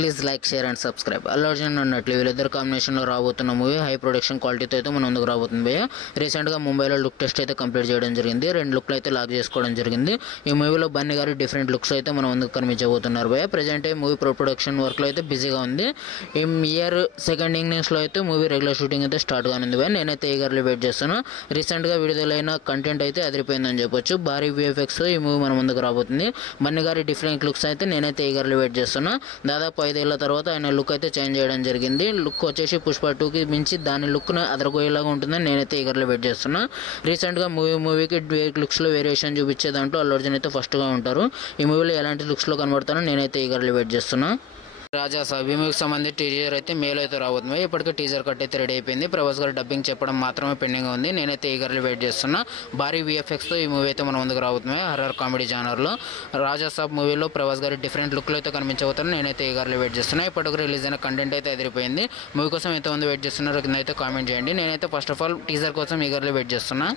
Please like, share and subscribe. Allu Arjun అన్నట్లు వీళ్ళిద్దరు కాంబినేషన్లో రాబోతున్న మూవీ హై ప్రొడక్షన్ క్వాలిటీతో అయితే మన ముందుకు రాబోతుంది భయ్య. రీసెంట్గా ముంబైలో లుక్ టెస్ట్ అయితే కంప్లీట్ చేయడం జరిగింది. 2 లుక్లు అయితే లాక్ చేసుకోవడం జరిగింది. ఈ మూవీలో బన్నీ గారు డిఫరెంట్ లుక్స్ అయితే మన ముందుకు కనిపించబోతున్నారు భయ్య. ప్రజెంట్ మూవీ ప్రొడక్షన్ వర్క్లో అయితే బిజీగా ఉంది. ఈ ఇయర్ సెకండ్ ఇన్నింగ్స్లో అయితే మూవీ రెగ్యులర్ షూటింగ్ అయితే స్టార్ట్ కానుంది భయ్య. నేనైతే ఈగర్లీ వెయిట్ చేస్తాను. రీసెంట్గా విడుదలైన కంటెంట్ అయితే అదిరిపోయిందని చెప్పొచ్చు. భారీ VFX ఈ మూవీ మన ముందుకు రాబోతుంది. బన్నీ గారి డిఫరెంట్ లుక్స్ అయితే నేనైతే ఈగర్లీ వెయిట్ చేస్తున్నా. దాదాపు 5 ఏళ్ల తర్వాత ఆయన లుక్ అయితే చేంజ్ చేయడం జరిగింది. లుక్ వచ్చేసి పుష్ప 2కి మించి దాని లుక్ అదరగోయేలాగా ఉంటుందని నేనైతే ఈగర్లీ వెయిట్ చేస్తున్నా. రీసెంట్గా మూవీకి లుక్స్లో వేరియేషన్ చూపించే దాంట్లో అల్లు అర్జున్ అయితే ఫస్ట్గా ఉంటారు. ఈ మూవీలో ఎలాంటి లుక్స్లో కనబడతానో నేనైతే ఈగర్లీ వెయిట్ చేస్తున్నా. రాజా సాబ్ ఈ మూవీకి సంబంధించి టీజర్ అయితే మేలో అయితే రాబోతుంది. ఇప్పటికే టీజర్ కట్ అయితే రెడీ అయిపోయింది. ప్రభాస్ గారు డబ్బింగ్ చెప్పడం మాత్రమే పెండింగ్ ఉంది. నేనైతే ఈగర్లీ వెయిట్ చేస్తున్నా. భారీ VFXతో ఈ మూవీ అయితే మన ముందుకు రాబోతుంది. హర్రర్ కామెడీ జానర్లో రాజా సాబ్ మూవీలో ప్రభాస్ గారు డిఫరెంట్ లుక్లో అయితే కనిపించబోతాను. నేనైతే ఈగర్లీ వెయిట్ చేస్తున్నా. ఇప్పటికి రిలీజ్ అయిన కంటెంట్ అయితే ఎదిరిపోయింది. మూవీ కోసం ఎంతమంది వెయిట్ చేస్తున్నారో కింద అయితే కామెంట్ చేయండి. నేనైతే ఫస్ట్ ఆఫ్ ఆల్ టీజర్ కోసం ఈగర్లీ వెయిట్ చేస్తున్నా.